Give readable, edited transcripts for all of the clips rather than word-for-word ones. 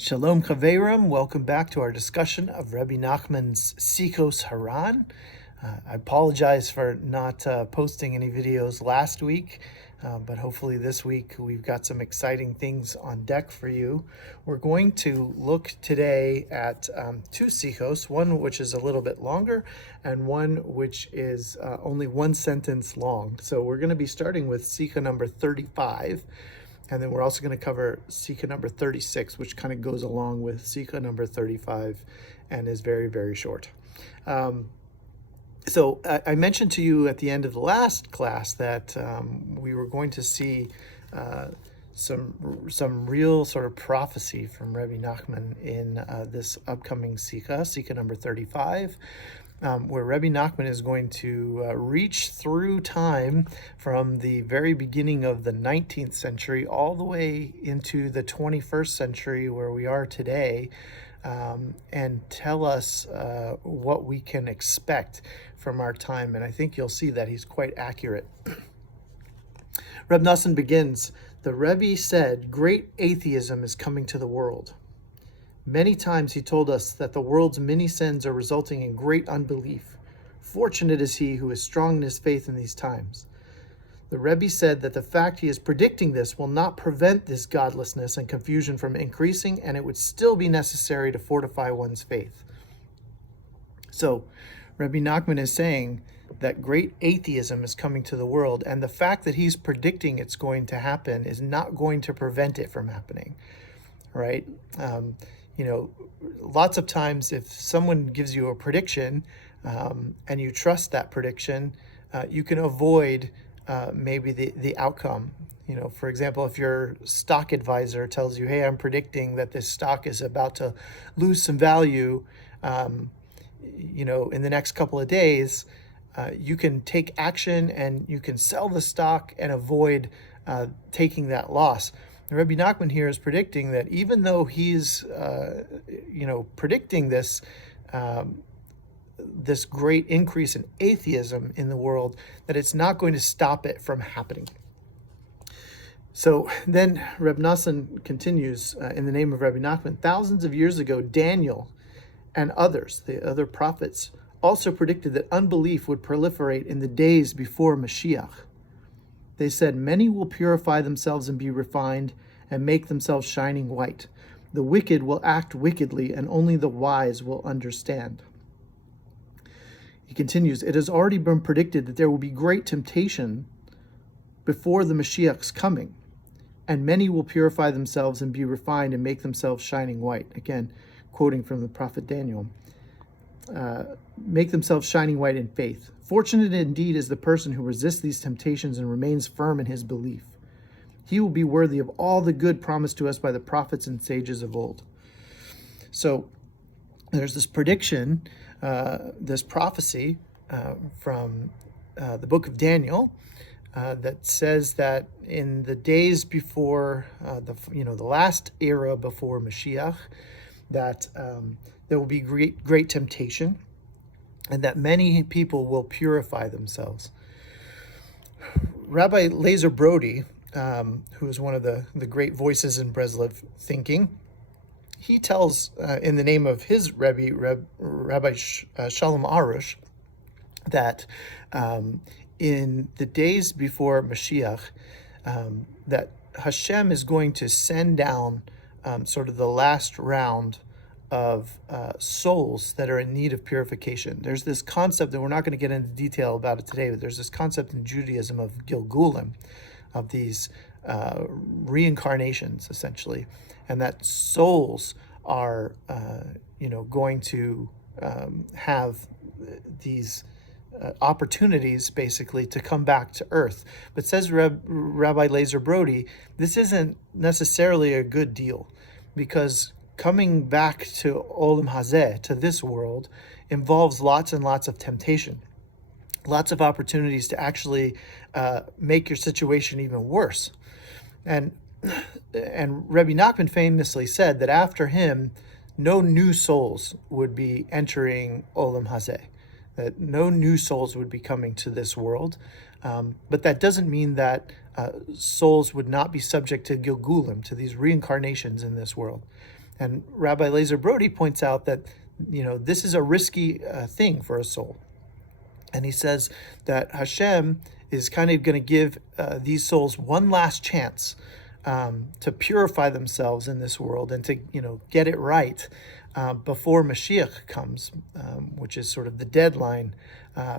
Shalom Chaverim, welcome back to our discussion of Rabbi Nachman's Sichos HaRan. I apologize for not posting any videos last week, but hopefully this week we've got some exciting things on deck for you. We're going to look today at two Sichos, one which is a little bit longer and one which is only one sentence long. So we're going to be starting with Sicha number 35. And then we're also going to cover Sicha number 36, which kind of goes along with Sicha number 35 and is very, very short. So I mentioned to you at the end of the last class that we were going to see some real sort of prophecy from Rabbi Nachman in this upcoming Sicha number 35. Where Rabbi Nachman is going to reach through time from the very beginning of the 19th century all the way into the 21st century where we are today, and tell us what we can expect from our time. And I think you'll see that he's quite accurate. Reb Nosson begins, "The Rebbe said, great atheism is coming to the world. Many times he told us that the world's many sins are resulting in great unbelief. Fortunate is he who is strong in his faith in these times. The Rebbe said that the fact he is predicting this will not prevent this godlessness and confusion from increasing, and it would still be necessary to fortify one's faith." So, Rabbi Nachman is saying that great atheism is coming to the world, and the fact that he's predicting it's going to happen is not going to prevent it from happening, right? Lots of times if someone gives you a prediction and you trust that prediction, you can avoid maybe the outcome. For example, if your stock advisor tells you, hey, I'm predicting that this stock is about to lose some value, in the next couple of days, you can take action and you can sell the stock and avoid taking that loss. Rabbi Nachman here is predicting that even though he's, predicting this great increase in atheism in the world, that it's not going to stop it from happening. So then Reb Nosson continues in the name of Rabbi Nachman, thousands of years ago, Daniel and others, the other prophets, also predicted that unbelief would proliferate in the days before Mashiach. They said, many will purify themselves and be refined and make themselves shining white. The wicked will act wickedly, and only the wise will understand. He continues, it has already been predicted that there will be great temptation before the Mashiach's coming, and many will purify themselves and be refined and make themselves shining white. Again, quoting from the prophet Daniel. Make themselves shining white in faith. Fortunate indeed is the person who resists these temptations and remains firm in his belief. He will be worthy of all the good promised to us by the prophets and sages of old. So there's this prediction, this prophecy from the book of Daniel that says that in the days before the last era before Mashiach, that there will be great temptation, and that many people will purify themselves. Rabbi Lazer Brody, who is one of the great voices in Breslev thinking, he tells in the name of his Rabbi Shalom Arush that in the days before Mashiach, that Hashem is going to send down sort of the last round of souls that are in need of purification. There's this concept, and we're not going to get into detail about it today, but there's this concept in Judaism of Gilgulim, of these reincarnations, essentially, and that souls are, going to have these opportunities, basically, to come back to earth. But says Rabbi Lazer Brody, this isn't necessarily a good deal, because coming back to Olam Hazeh, to this world, involves lots and lots of temptation, lots of opportunities to actually make your situation even worse. And Rabbi Nachman famously said that after him, no new souls would be entering Olam Hazeh, that no new souls would be coming to this world. But that doesn't mean that souls would not be subject to Gilgulim, to these reincarnations in this world. And Rabbi Lazer Brody points out that, this is a risky thing for a soul. And he says that Hashem is kind of going to give these souls one last chance to purify themselves in this world and to, get it right before Mashiach comes, which is sort of the deadline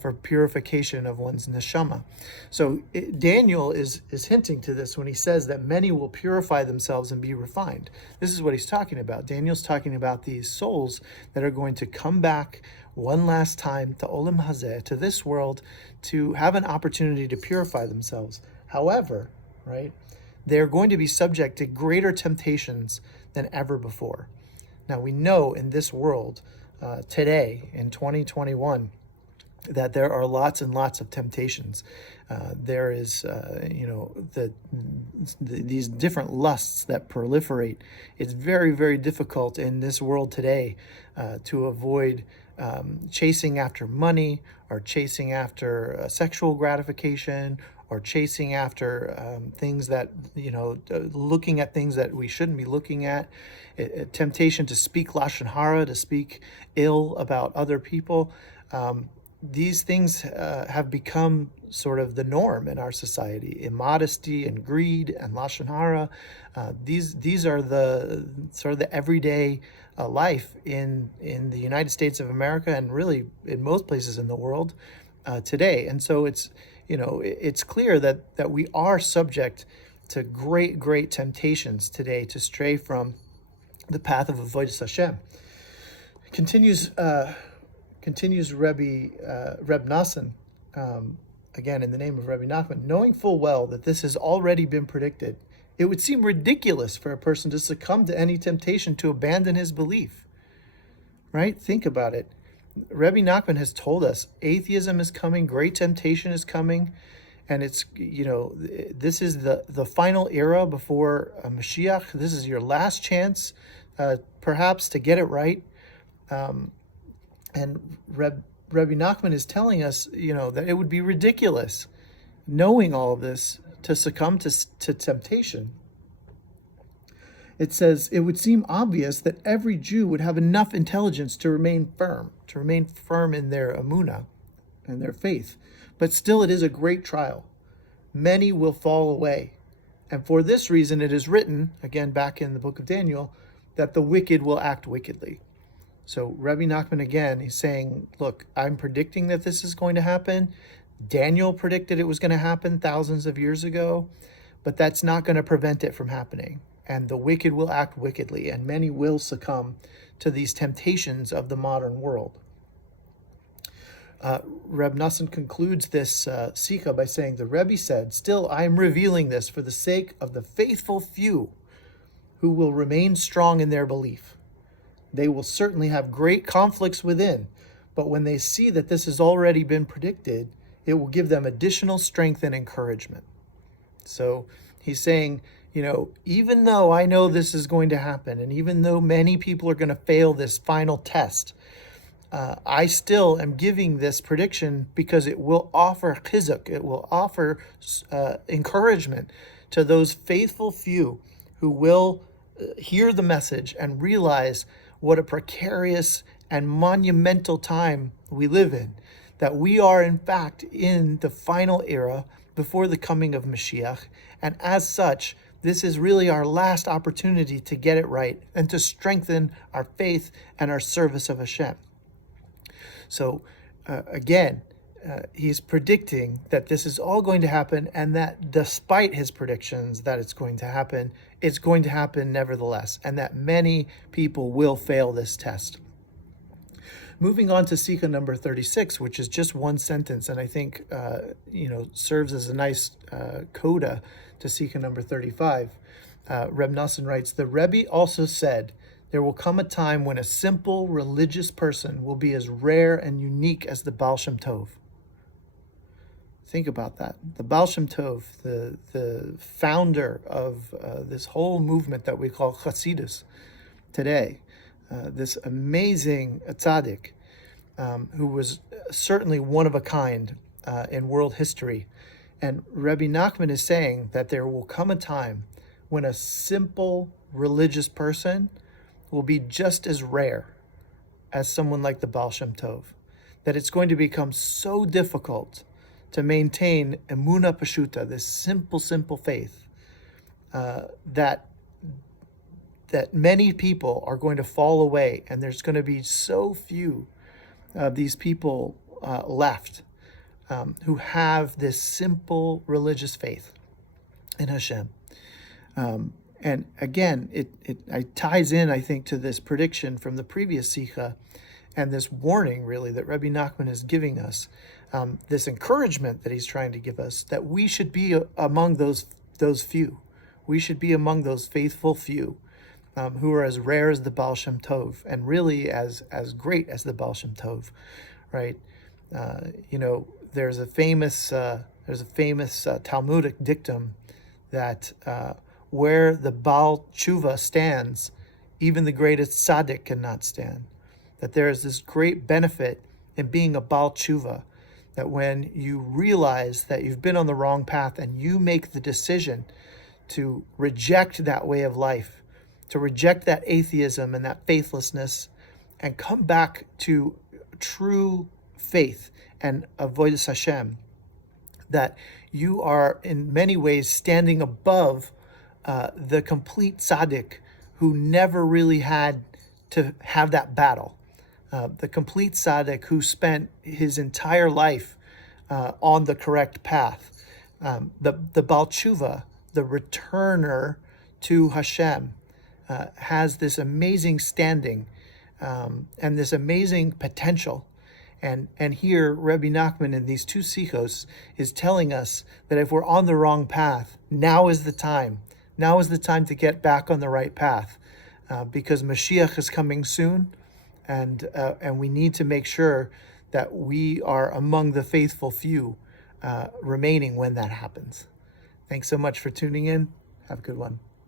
for purification of one's neshama. So Daniel is hinting to this when he says that many will purify themselves and be refined. This is what he's talking about. Daniel's talking about these souls that are going to come back one last time to Olam Hazeh, to this world, to have an opportunity to purify themselves. However, right, they're going to be subject to greater temptations than ever before. Now, we know in this world today, in 2021, that there are lots and lots of temptations. There is, these different lusts that proliferate. It's very, very difficult in this world today to avoid chasing after money, or chasing after sexual gratification, or chasing after things that, looking at things that we shouldn't be looking at. Temptation to speak lashon hara, to speak ill about other people. These things have become sort of the norm in our society. Immodesty and greed and lashon hara. These are the sort of the everyday life in the United States of America, and really in most places in the world today. And so it's clear that we are subject to great temptations today to stray from the path of avodas Hashem. Continues Reb Nassan, again in the name of Rabbi Nachman, knowing full well that this has already been predicted, it would seem ridiculous for a person to succumb to any temptation to abandon his belief. Right? Think about it. Rabbi Nachman has told us atheism is coming, great temptation is coming, and it's, this is the final era before Mashiach. This is your last chance, perhaps, to get it right. And Rabbi Nachman is telling us, that it would be ridiculous, knowing all of this, to succumb to temptation. It says, it would seem obvious that every Jew would have enough intelligence to remain firm in their emunah and their faith. But still, it is a great trial. Many will fall away. And for this reason, it is written, again, back in the book of Daniel, that the wicked will act wickedly. So Rabbi Nachman, again, he's saying, look, I'm predicting that this is going to happen. Daniel predicted it was going to happen thousands of years ago, but that's not going to prevent it from happening. And the wicked will act wickedly, and many will succumb to these temptations of the modern world. Reb Nassan concludes this Sikha by saying, the Rebbe said, still I am revealing this for the sake of the faithful few who will remain strong in their belief. They will certainly have great conflicts within, but when they see that this has already been predicted, it will give them additional strength and encouragement. So he's saying, even though I know this is going to happen, and even though many people are going to fail this final test, I still am giving this prediction because it will offer chizuk, it will offer encouragement to those faithful few who will hear the message and realize what a precarious and monumental time we live in, that we are in fact in the final era before the coming of Mashiach, and as such, this is really our last opportunity to get it right and to strengthen our faith and our service of Hashem. So again, he's predicting that this is all going to happen, and that despite his predictions that it's going to happen nevertheless, and that many people will fail this test. Moving on to Sikha number 36, which is just one sentence, and I think serves as a nice coda to Sikha number 35. Reb Nassan writes, the Rebbe also said, there will come a time when a simple religious person will be as rare and unique as the Baal Shem Tov. Think about that. The Baal Shem Tov, the founder of this whole movement that we call Chassidus today, this amazing tzaddik, who was certainly one of a kind in world history. And Rabbi Nachman is saying that there will come a time when a simple religious person will be just as rare as someone like the Baal Shem Tov, that it's going to become so difficult to maintain emuna pashuta, this simple faith, that many people are going to fall away, and there's going to be so few of these people left who have this simple religious faith in Hashem. And again, it ties in, I think, to this prediction from the previous Sikha, and this warning, really, that Rabbi Nachman is giving us, this encouragement that he's trying to give us, that we should be among those few. We should be among those faithful few who are as rare as the Baal Shem Tov, and really as great as the Baal Shem Tov, right? There's a famous Talmudic dictum that where the Baal Tshuva stands, even the greatest tzaddik cannot stand. That there is this great benefit in being a Baal Tshuva, that when you realize that you've been on the wrong path and you make the decision to reject that way of life, to reject that atheism and that faithlessness, and come back to true faith and avodas Hashem, that you are in many ways standing above the complete tzaddik who never really had to have that battle. The complete tzaddik who spent his entire life on the correct path. The Baal Tshuva, the returner to Hashem, has this amazing standing and this amazing potential. And here, Rabbi Nachman in these two Sichos is telling us that if we're on the wrong path, now is the time. Now is the time to get back on the right path, because Mashiach is coming soon, and we need to make sure that we are among the faithful few remaining when that happens. Thanks so much for tuning in. Have a good one.